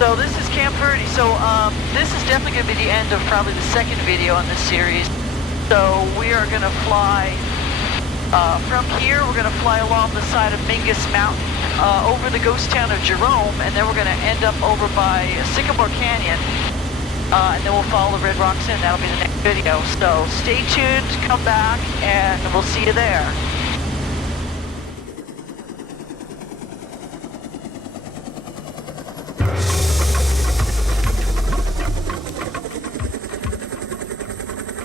So this is Camp Verde. So this is definitely going to be the end of probably the second video on this series. So we are going to fly from here. We're going to fly along the side of Mingus Mountain over the ghost town of Jerome, and then we're going to end up over by Sycamore Canyon, and then we'll follow the red rocks in. That'll be the next video. So stay tuned, come back, and we'll see you there.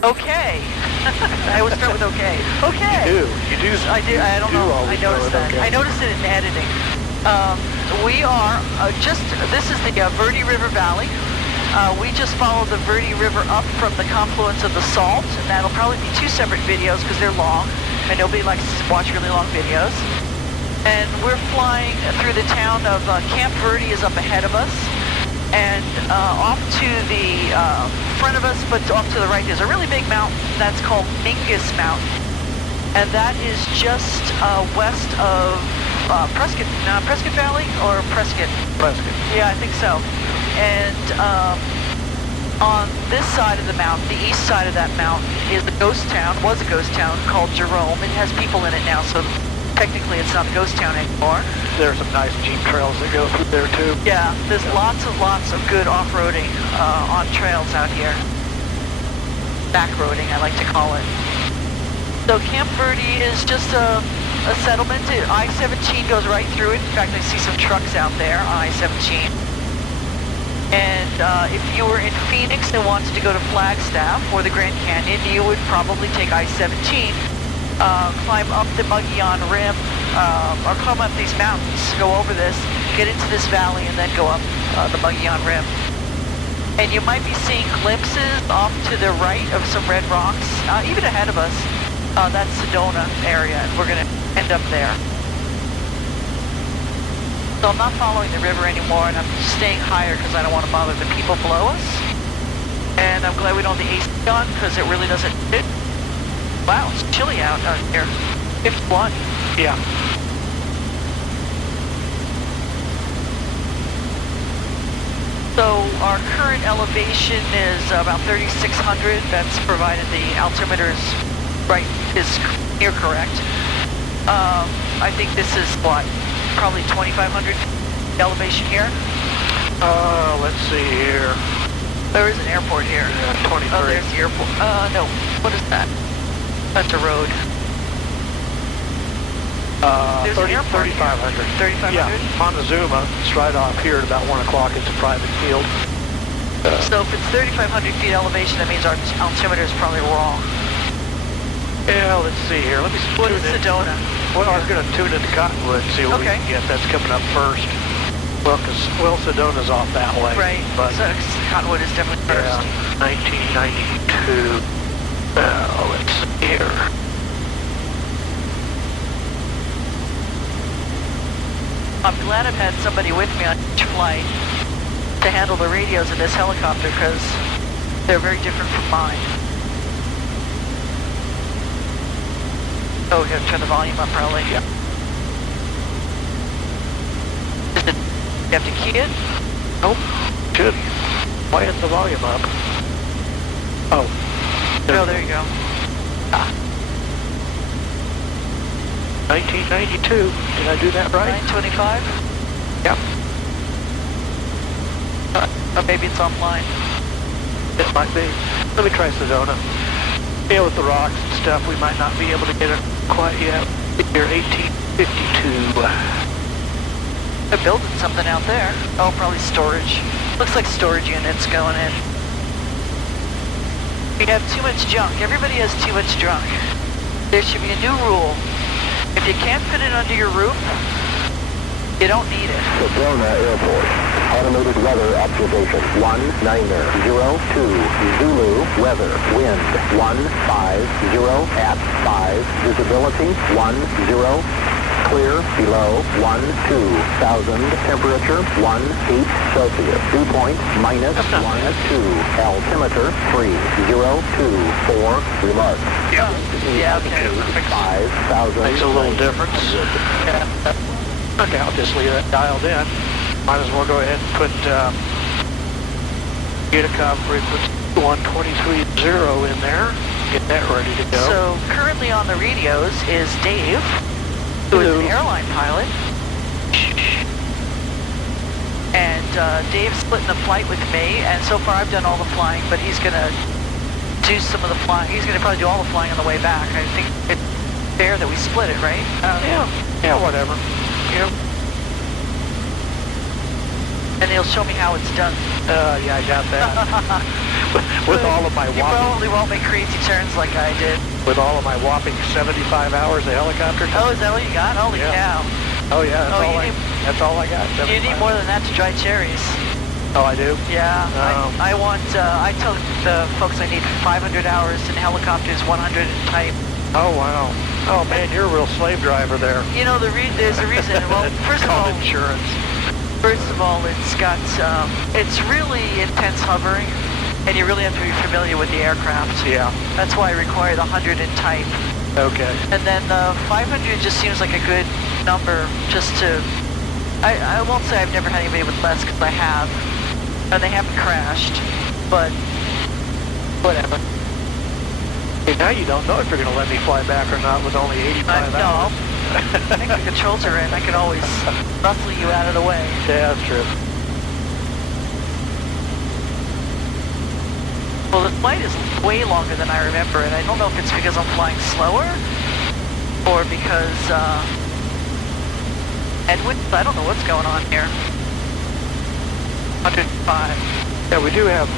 Okay. I always start with okay. Okay. You do. I do. I don't know. I noticed that. Okay. I noticed it in editing. We are this is the Verde River Valley. We just followed the Verde River up from the confluence of the Salt, and that'll probably be two separate videos because they're long, and nobody likes to watch really long videos. And we're flying through the town of Camp Verde is up ahead of us. And off to the front of us, but off to the right, there's a really big mountain that's called Mingus Mountain. And that is just west of Prescott Valley or Prescott? Prescott. Yeah, I think so. And on this side of the mountain, the east side of that mountain, is a ghost town, was a ghost town called Jerome. It has people in it now, so technically it's not a ghost town anymore. There's some nice Jeep trails that go through there too. Yeah, there's lots of good off-roading on trails out here. Back-roading, I like to call it. So Camp Verde is just a settlement. I-17 goes right through it. In fact, I see some trucks out there on I-17. And if you were in Phoenix and wanted to go to Flagstaff or the Grand Canyon, you would probably take I-17. Climb up the Mogollon Rim, or climb up these mountains, go over this, get into this valley, and then go up the Mogollon Rim. And you might be seeing glimpses off to the right of some red rocks, even ahead of us. That's Sedona area, and we're going to end up there. So I'm not following the river anymore, and I'm staying higher because I don't want to bother the people below us. And I'm glad we don't have the AC on because it really doesn't fit. Wow, it's chilly out here. 51. Yeah. So our current elevation is about 3,600. That's provided the altimeter is near correct. I think this is what, probably 2,500 elevation here. Let's see here. There is an airport here. Yeah, 23. Oh, there's the airport. No, what is that? That's a road. There's 3,500. 3,500? Yeah, Montezuma. It's right off here at about 1 o'clock. It's a private field. So if it's 3,500 feet elevation, that means our altimeter is probably wrong. Yeah, let's see here. Let me see. What is Sedona? Well, I was going to tune into Cottonwood and see what we can get. That's coming up first. Well, because Sedona's off that way. Right. But so Cottonwood is definitely first. Yeah, 1992. Let's see here. I'm glad I've had somebody with me on each flight to handle the radios in this helicopter because they're very different from mine. Oh, we gotta turn the volume up probably. Yeah. You have to key it? Nope. Should. Why isn't the volume up? Oh. No, there you go. 1992. Did I do that right? 925? Yep. Oh, maybe it's offline. It might be. Let me try Sedona. Yeah, with the rocks and stuff, we might not be able to get it quite yet. Year 1852. They're building something out there. Oh, probably storage. Looks like storage units going in. We have too much junk. Everybody has too much junk. There should be a new rule. If you can't fit it under your roof, you don't need it. Sedona Airport. Automated weather observation. 190 Zulu weather. Wind 150 at 5. Visibility 10. Clear below 12,000. Temperature 18 Celsius. Dew point -12. Altimeter 3024. Remarks. Yeah. Yeah, okay. 5,000. Makes a little difference. Yeah. Okay, I'll just leave that dialed in. Might as well go ahead and put Unicom frequency 123.0 in there. Get that ready to go. So currently on the radios is Dave, who is an airline pilot. And Dave's splitting the flight with me, and so far I've done all the flying, but he's going to do some of the flying. He's going to probably do all the flying on the way back. I think it's fair that we split it, right? Yeah, whatever. Yep. And he'll show me how it's done. Yeah, I got that. With all of my You whopping... probably won't make crazy turns like I did. With all of my whopping 75 hours of helicopter time. Oh, is that what you got? Holy cow. Oh, yeah, that's all I got. You need more than that to dry cherries. Oh, I do? Yeah, Oh. I tell the folks I need 500 hours in helicopters, 100 in type. Oh, wow. Oh, man, you're a real slave driver there. You know, there's a reason. Well, first of all, insurance. It's got, it's really intense hovering, and you really have to be familiar with the aircraft. Yeah. That's why I require the 100 in type. Okay. And then the 500 just seems like a good number just to, I won't say I've never had anybody with less, because I have, and they haven't crashed, but whatever. Hey, now you don't know if you're going to let me fly back or not with only 85 hours. No. I think the controls are in. I can always rustle you out of the way. Yeah, that's true. Well, the flight is way longer than I remember, and I don't know if it's because I'm flying slower or because headwind. I don't know what's going on here. 105. Yeah, we do have,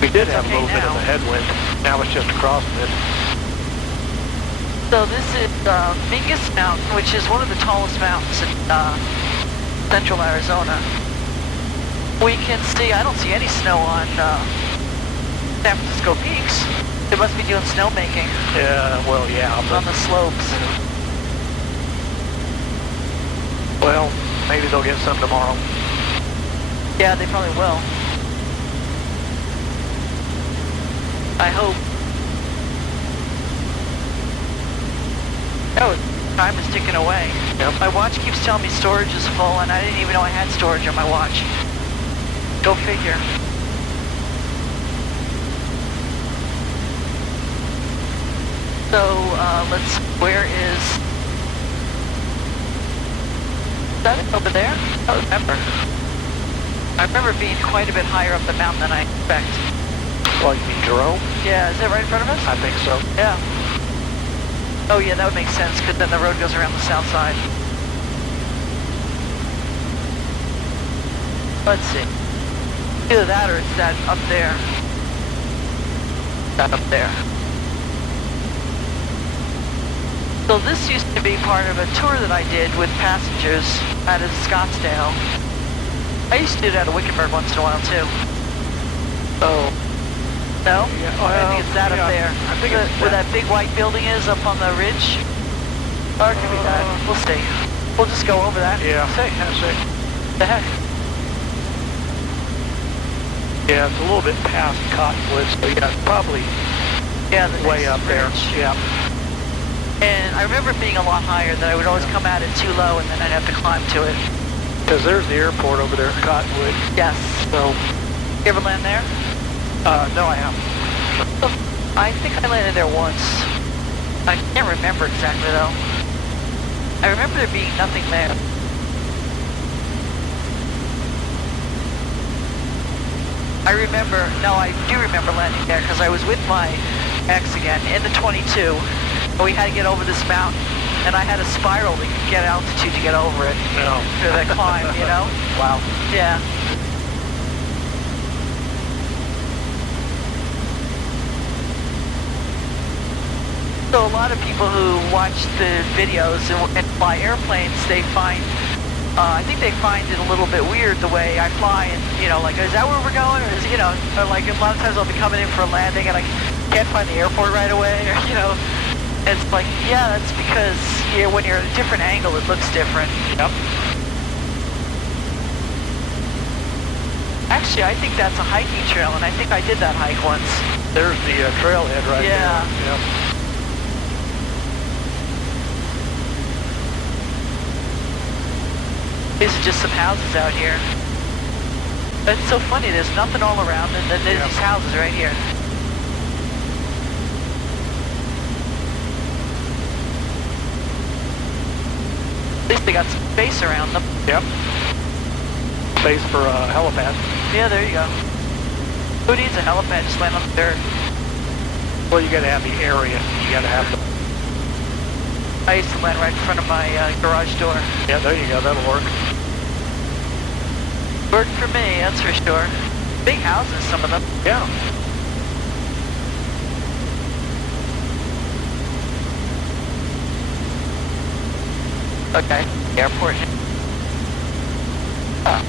we did have okay a little bit now. of a headwind. Now it's just across it. So this is Mingus Mountain, which is one of the tallest mountains in central Arizona. We can see, I don't see any snow on San Francisco peaks. They must be doing snowmaking. Yeah, well, yeah. But, on the slopes. well, maybe they'll get some tomorrow. Yeah, they probably will. I hope. Oh, time is ticking away. Yep. My watch keeps telling me storage is full, and I didn't even know I had storage on my watch. Go figure. So, where is that over there? I remember. I remember being quite a bit higher up the mountain than I expect. Well, you mean Jerome? Yeah, is that right in front of us? I think so. Yeah. Oh yeah, that would make sense, because then the road goes around the south side. Let's see. Either that or it's that up there. That up there. So this used to be part of a tour that I did with passengers out of Scottsdale. I used to do that at Wickenburg once in a while too. Oh. No? Yeah, I think it's that up there. I think it's where that big white building is up on the ridge. Or it could be that. We'll see. We'll just go over that. Yeah. See. The heck? Yeah, it's a little bit past Cottonwood, so yeah, it's probably Yeah, the way next up there. ridge. Yeah. And I remember it being a lot higher, that I would always come at it too low and then I'd have to climb to it. Because there's the airport over there at Cottonwood. Yes. So, You ever land there? no, I haven't. I think I landed there once. I can't remember exactly though. I remember there being nothing there. I do remember landing there because I was with my ex again in the 22. And we had to get over this mountain. And I had a spiral to get altitude to get over it. No. For that climb, you know? Wow. Yeah. So a lot of people who watch the videos and fly airplanes, they find, I think they find it a little bit weird the way I fly, and like, is that where we're going, or is or like a lot of times I'll be coming in for a landing and I can't find the airport right away, or it's like, yeah, that's because when you're at a different angle, it looks different. Yep. Actually, I think that's a hiking trail, and I think I did that hike once. There's the trailhead right there. Yeah. Yep. These are just some houses out here. It's so funny, there's nothing all around, and then there's these houses right here. At least they got some space around them. Yep. Space for a helipad. Yeah, there you go. Who needs a helipad? Just land on the dirt. Well, you gotta have the area. You gotta have the... I used to land right in front of my garage door. Yeah, there you go. That'll work. Worked for me, that's for sure. Big houses, some of them. Yeah. Okay, airport. Oh.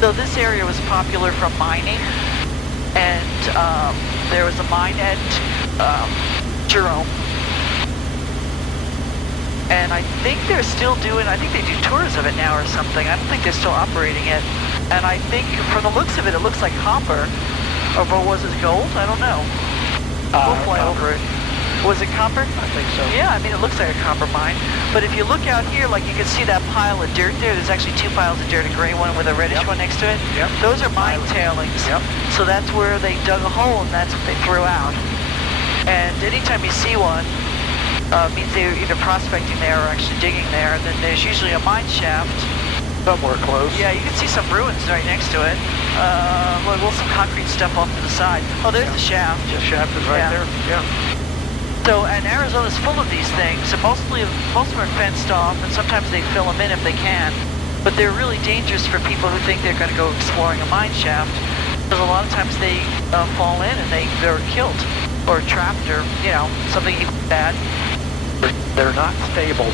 So this area was popular for mining, and there was a mine at Jerome. And I think they're still doing, I think they do tours of it now or something. I don't think they're still operating it. And I think from the looks of it, it looks like copper. Or was it gold? I don't know. We'll fly over it. Was it copper? I think so. Yeah, I mean, it looks like a copper mine. But if you look out here, like you can see that pile of dirt there. There's actually two piles of dirt, a gray one with a reddish one next to it. Yep. Those are mine tailings. Yep. So that's where they dug a hole, and that's what they threw out. And anytime you see one, means they're either prospecting there or actually digging there. And then there's usually a mine shaft. Somewhere close. Yeah, you can see some ruins right next to it. Well, some concrete stuff off to the side. Oh, there's the shaft. The shaft is right there. Yeah. So, and Arizona's full of these things. So most of them are fenced off, and sometimes they fill them in if they can. But they're really dangerous for people who think they're going to go exploring a mine shaft, because a lot of times they fall in and they're killed or trapped or, you know, something bad. They're not stable.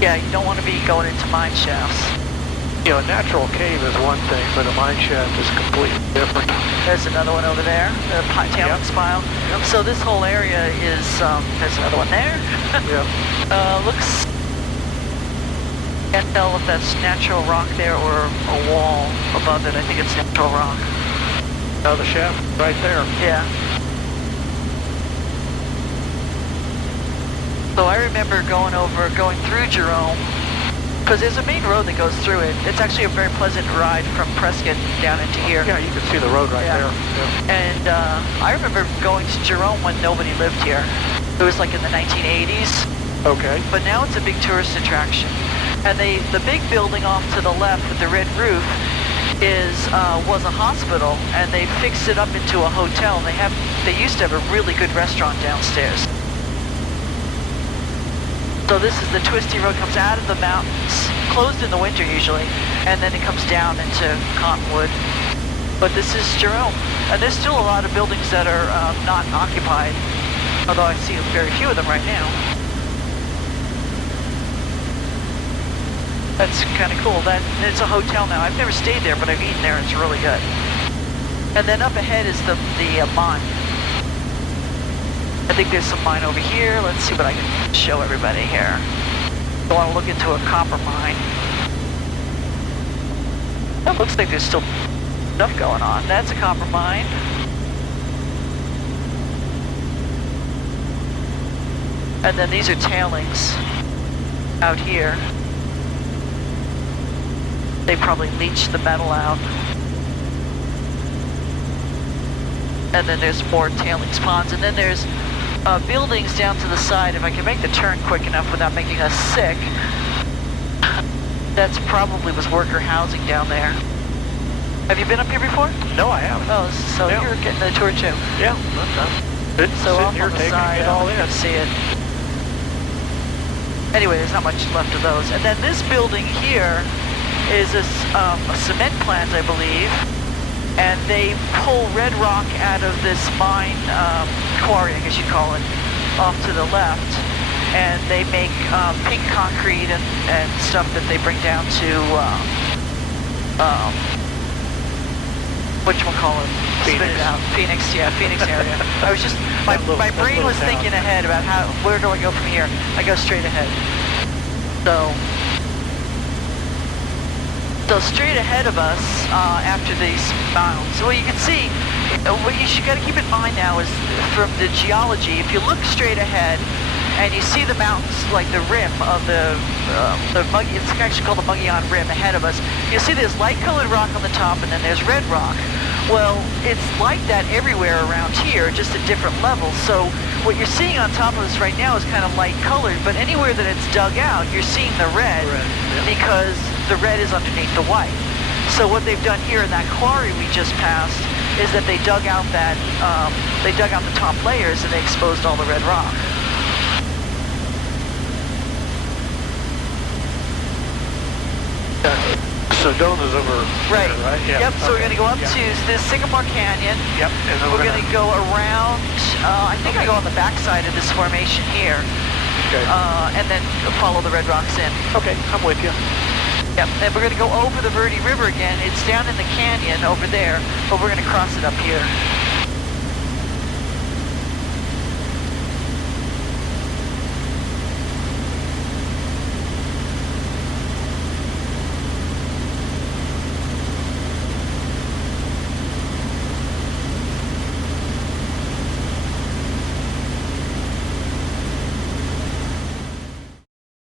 Yeah, you don't want to be going into mine shafts. You know, a natural cave is one thing, but a mine shaft is completely different. There's another one over there, the tailings pile. Yep. So this whole area is, there's another one there. Yeah. Looks, can't tell if that's natural rock there or a wall above it. I think it's natural rock. Oh, the shaft right there. Yeah. So I remember going through Jerome, because there's a main road that goes through it. It's actually a very pleasant ride from Prescott down into here. Yeah, you can see the road right there. Yeah. And I remember going to Jerome when nobody lived here. It was like in the 1980s. Okay. But now it's a big tourist attraction. And the big building off to the left with the red roof was a hospital, and they fixed it up into a hotel. And they used to have a really good restaurant downstairs. So this is the twisty road, comes out of the mountains, closed in the winter usually, and then it comes down into Cottonwood. But this is Jerome, and there's still a lot of buildings that are not occupied, although I see very few of them right now. That's kind of cool. It's a hotel now. I've never stayed there, but I've eaten there. It's really good. And then up ahead is the mine. I think there's some mine over here. Let's see what I can show everybody here. I want to look into a copper mine. It looks like there's still stuff going on. That's a copper mine. And then these are tailings out here. They probably leached the metal out. And then there's more tailings ponds. And then there's buildings down to the side. If I can make the turn quick enough without making us sick, that's probably was worker housing down there. Have you been up here before? No, I haven't. Oh, so Yeah. you're getting the tour too. Yeah, that's So sitting off here on the taking side, it all I in. can see it. Anyway, there's not much left of those. And then this building here is a cement plant, I believe. And they pull red rock out of this mine quarry, I guess you'd call it, off to the left. And they make pink concrete and stuff that they bring down to, whatchamacallit? Phoenix. Spit it out. Phoenix, yeah, Phoenix area. I was just, my brain was thinking ahead about where do I go from here? I go straight ahead. So, So straight ahead of us, after these mounds, well, you can see, what you should got to keep in mind now is from the geology, if you look straight ahead and you see the mountains, like the rim of the it's actually called the Mogollon Rim ahead of us, you'll see there's light-colored rock on the top and then there's red rock. Well, it's like that everywhere around here, just at different levels. So what you're seeing on top of us right now is kind of light-colored, but anywhere that it's dug out, you're seeing the red, because the red is underneath the white. So what they've done here in that quarry we just passed is that they dug out that they dug out the top layers and they exposed all the red rock. Sedona's over Right. there, right? Yeah. Yep. So we're going to go up to this Sycamore Canyon. Yep. And then We're going to go around. I think I go on the backside of this formation here, Okay. and then follow the red rocks in. Okay, I'm with you. Yep. And we're going to go over the Verde River again. It's down in the canyon over there, but we're going to cross it up here.